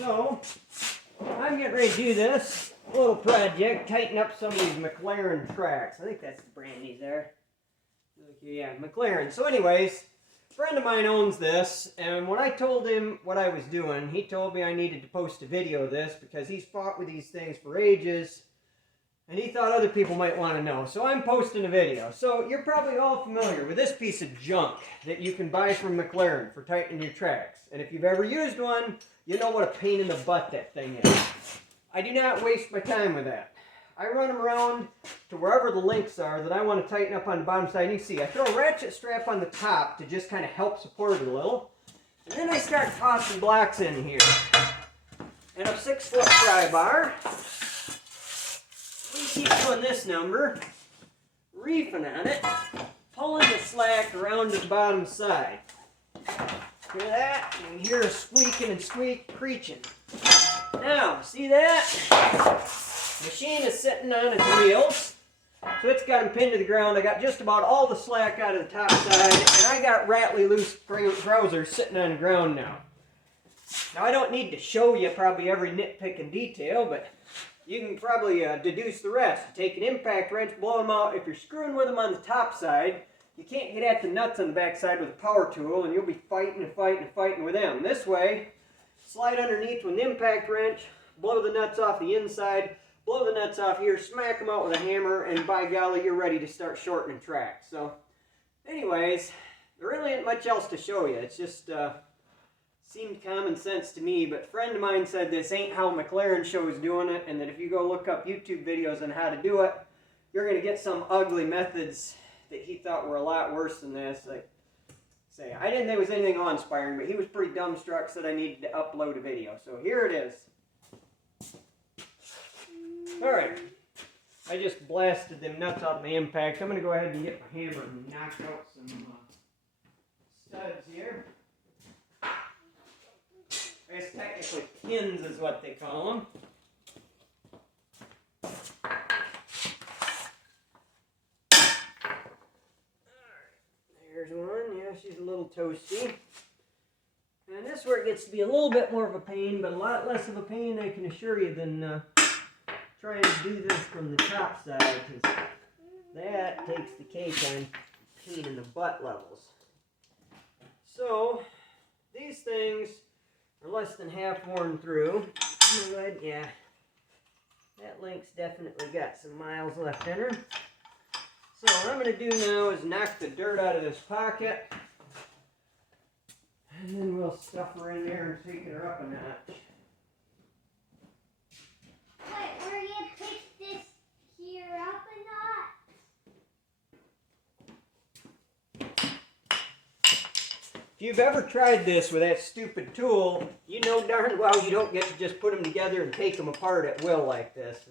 So, I'm getting ready to do this little project, tighten up some of these McLaren tracks. I think that's the brand these are. Yeah, McLaren. So anyways, a friend of mine owns this, and when I told him what I was doing, he told me I needed to post a video of this because he's fought with these things for ages, and he thought other people might want to know. So I'm posting a video. So you're probably all familiar with this piece of junk that you can buy from McLaren for tightening your tracks. And if you've ever used one, you know what a pain in the butt that thing is. I do not waste my time with that. I run them around to wherever the links are that I want to tighten up on the bottom side. You can see I throw a ratchet strap on the top to just kind of help support it a little. And then I start tossing blocks in here. And a 6-foot pry bar. We keep doing this number, reefing on it, pulling the slack around to the bottom side. Hear that? You can hear a squeaking and screeching. Now, see that? Machine is sitting on its wheels, so it's got them pinned to the ground. I got just about all the slack out of the top side, and I got rattly loose trousers sitting on the ground now. Now, I don't need to show you probably every nitpick and detail, but you can probably deduce the rest. Take an impact wrench, blow them out. If you're screwing with them on the top side, you can't get at the nuts on the back side with a power tool, and you'll be fighting and fighting and fighting with them. This way, slide underneath with an impact wrench, blow the nuts off the inside, blow the nuts off here, smack them out with a hammer, and by golly, you're ready to start shortening tracks. So, anyways, there really ain't much else to show you. It's just seemed common sense to me, but a friend of mine said this ain't how McLaren shows doing it, and that if you go look up YouTube videos on how to do it, you're going to get some ugly methods that he thought were a lot worse than this. Like, say, I didn't think it was anything awe-inspiring, but he was pretty dumbstruck, said I needed to upload a video. So here it is. Alright, I just blasted them nuts out of my impact. I'm going to go ahead and get my hammer and knock out some studs here. I guess technically pins is what they call them. There's one. Yeah, she's a little toasty. And this is where it gets to be a little bit more of a pain, but a lot less of a pain, I can assure you, than trying to do this from the top side, because that takes the cake on pain in the butt levels. So, these things are less than half worn through. Good, yeah. That link's definitely got some miles left in her. So what I'm going to do now is knock the dirt out of this pocket. And then we'll stuff her in there and take her up a notch. Wait, we're going to pick this here up a notch? If you've ever tried this with that stupid tool, you know darn well you don't get to just put them together and take them apart at will like this.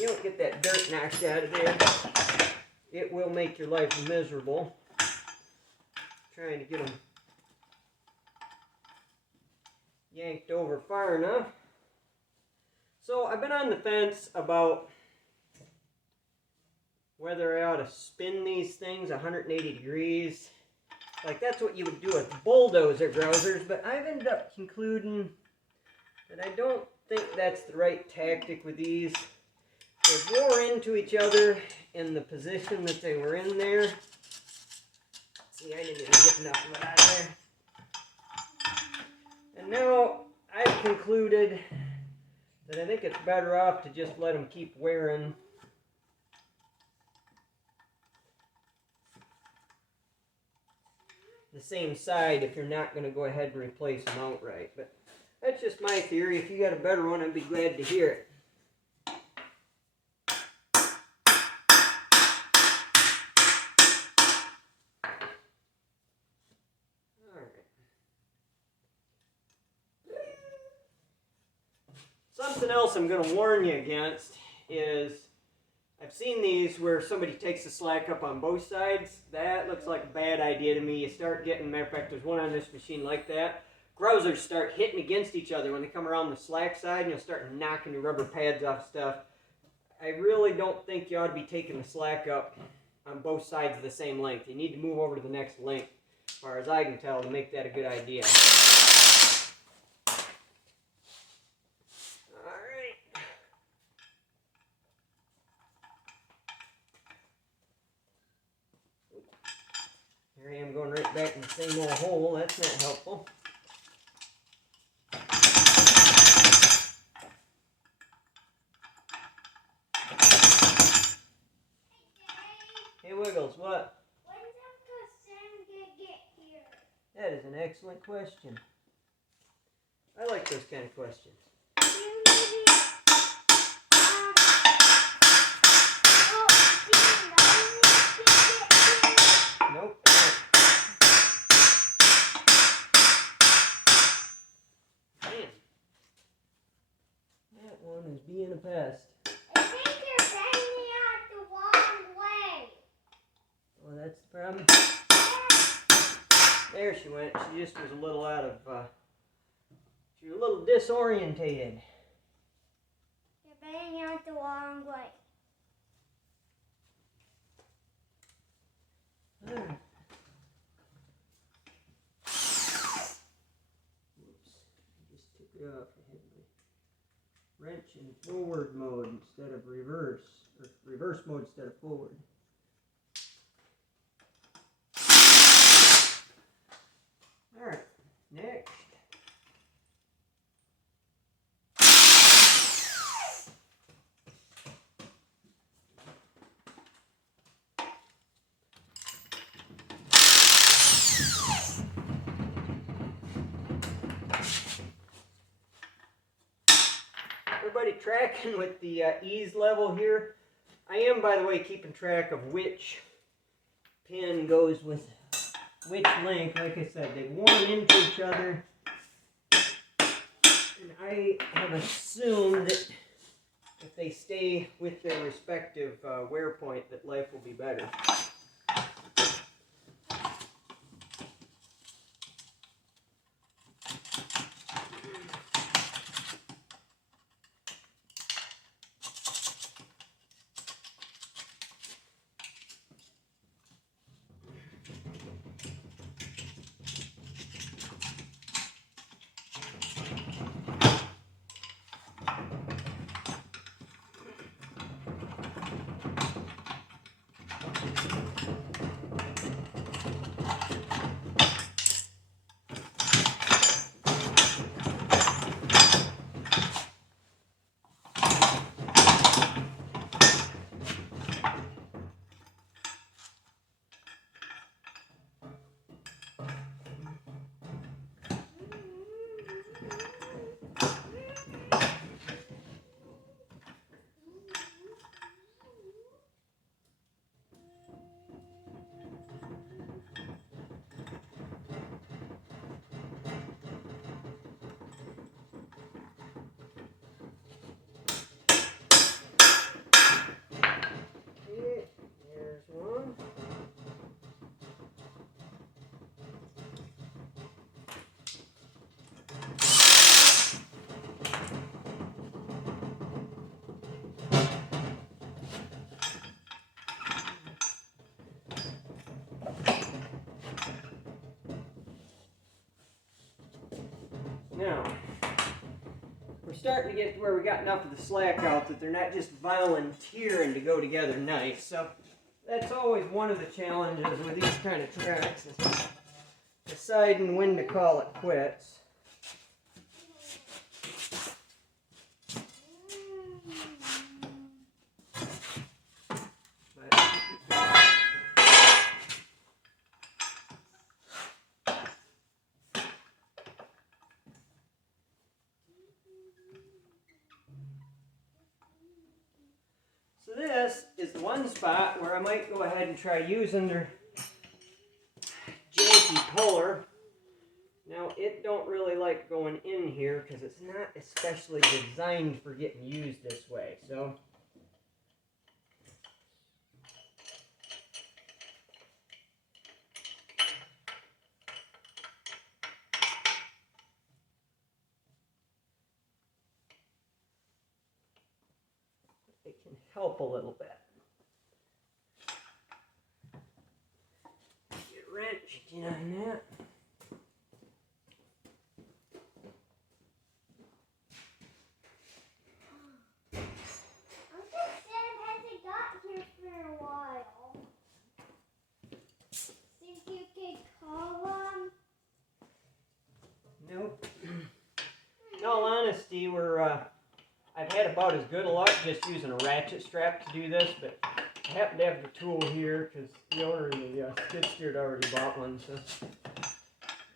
You don't get that dirt knocked out of there, it will make your life miserable trying to get them yanked over far enough. So I've been on the fence about whether I ought to spin these things 180 degrees. Like that's what you would do with bulldozer grousers, but I've ended up concluding that I don't think that's the right tactic with these. They wore into each other in the position that they were in there. See, I didn't even get enough of it out of there. And now I've concluded that I think it's better off to just let them keep wearing. The same side if you're not going to go ahead and replace them outright. But that's just my theory. If you got a better one, I'd be glad to hear it. Something else I'm going to warn you against is I've seen these where somebody takes the slack up on both sides. That looks like a bad idea to me. You start getting, matter of fact, there's one on this machine like that. Grousers start hitting against each other when they come around the slack side, and you'll start knocking your rubber pads off stuff. I really don't think you ought to be taking the slack up on both sides of the same length. You need to move over to the next length, as far as I can tell, to make that a good idea. Here I am going right back in the same old hole. That's not helpful. Hey Wiggles, what? When's Uncle Sam gonna get here? That is an excellent question. I like those kind of questions. Nope. Man, that one is being a pest. I think you're banging out the wrong way. Well, that's the problem. There she went. She just was a little out of, she was a little disorientated. You're banging out the wrong way. Alright. Whoops. I just took it off. I had my wrench in forward mode instead of reverse, or reverse mode instead of forward. Alright, next. Everybody tracking with the ease level here? I am, by the way, keeping track of which pin goes with which length. Like I said, they warm into each other. And I have assumed that if they stay with their respective wear point, that life will be better. Now, we're starting to get to where we got enough of the slack out that they're not just volunteering to go together nice. So that's always one of the challenges with these kind of tracks, is deciding when to call it quits. So this is the one spot where I might go ahead and try using their janky puller. Now Now, it don't really like going in here because it's not especially designed for getting used this way. So, it can help a little bit. Get wrenched in on that. Nope. In all honesty, I've had about as good a luck just using a ratchet strap to do this, but I happen to have the tool here because the owner of the skid steer had already bought one. So,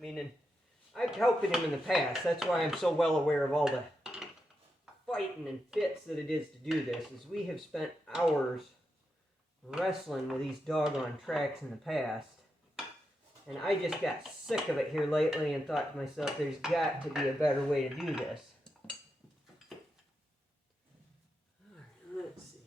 meaning, I've helped him in the past. That's why I'm so well aware of all the fighting and fits that it is to do this. Is we have spent hours wrestling with these doggone tracks in the past. And I just got sick of it here lately and thought to myself, there's got to be a better way to do this. Alright, let's see.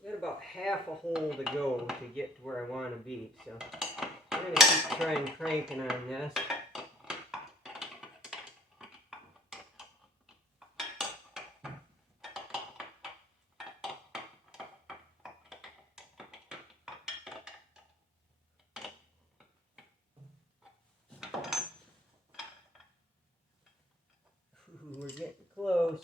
I've got about half a hole to go to get to where I want to be, so I'm going to keep trying cranking on this. Ooh, we're getting close.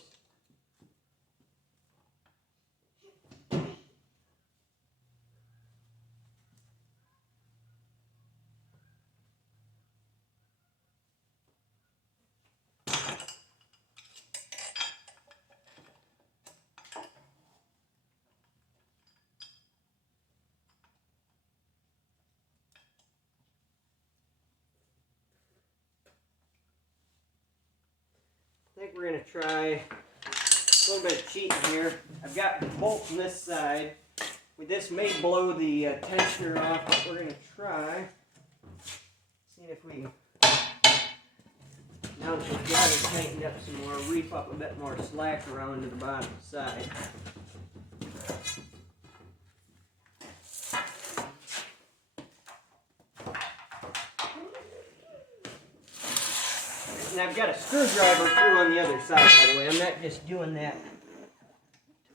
I think we're going to try a little bit of cheating here. I've got the bolt on this side. This may blow the tensioner off, but we're going to try seeing if we, now that we've got it tightened up some more, reef up a bit more slack around to the bottom side. And I've got a screwdriver through on the other side, by the way. I'm not just doing that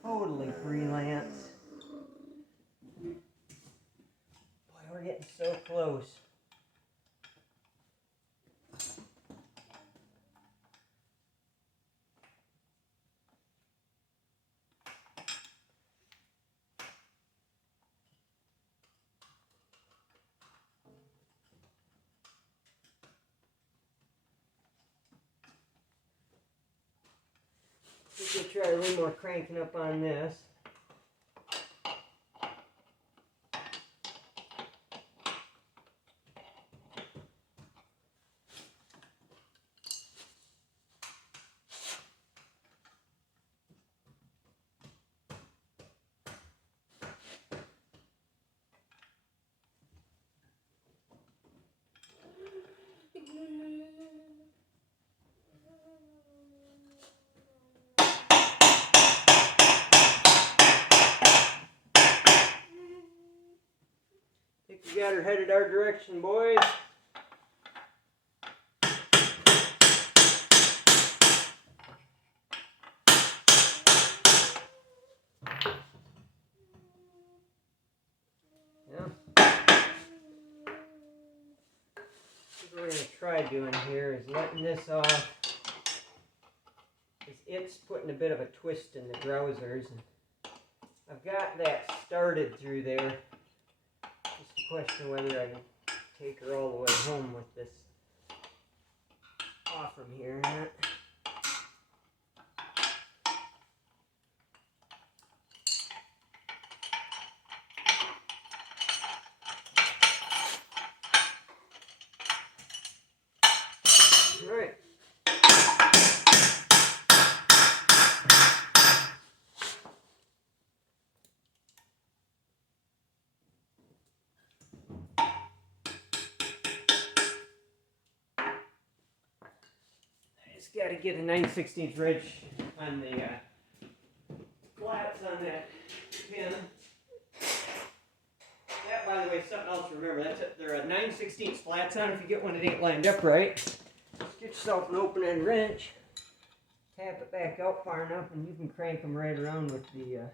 totally freelance. Boy, we're getting so close. We'll try a little more cranking up on this. I think we got her headed our direction, boys. Yeah. What we're going to try doing here is letting this off. It's putting a bit of a twist in the grousers. And I've got that started through there. Just a question whether I can take her all the way home with this off from here or not. gotta get a 9/16 wrench on the flats on that pin. That, by the way, is something else to remember. There are 9/16 flats on. If you get one that ain't lined up right, just get yourself an open-end wrench, tap it back out far enough, and you can crank them right around with the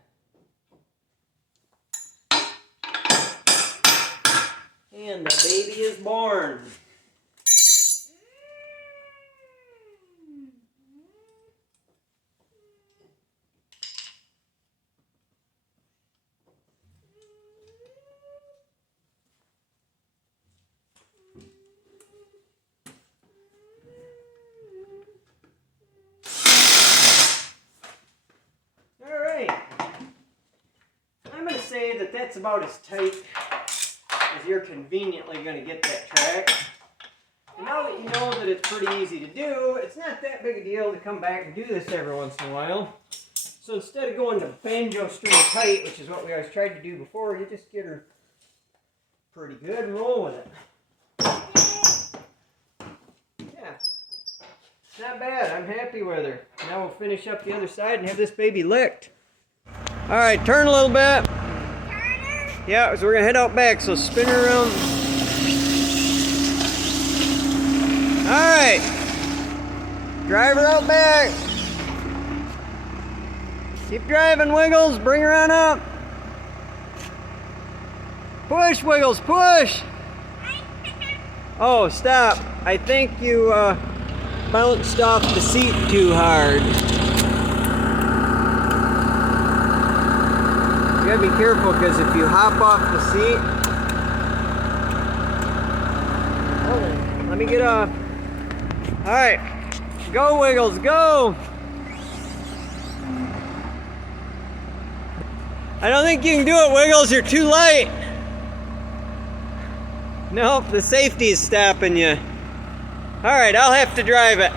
and the baby is born. Say that that's about as tight as you're conveniently going to get that track. And now that you know that it's pretty easy to do, it's not that big a deal to come back and do this every once in a while. So instead of going to banjo string tight, which is what we always tried to do before, you just get her pretty good and roll with it. Yeah, not bad. I'm happy with her. Now we'll finish up the other side and have this baby licked. All right, turn a little bit. Yeah, so we're gonna head out back, so spin her around. Alright. Drive her out back. Keep driving, Wiggles. Bring her on up. Push, Wiggles, push. Oh, stop. I think you bounced off the seat too hard. You gotta be careful, because if you hop off the seat, hold on, let me get off. All right, go Wiggles, go. I don't think you can do it, Wiggles. You're too light. Nope, the safety is stopping you. All right, I'll have to drive it.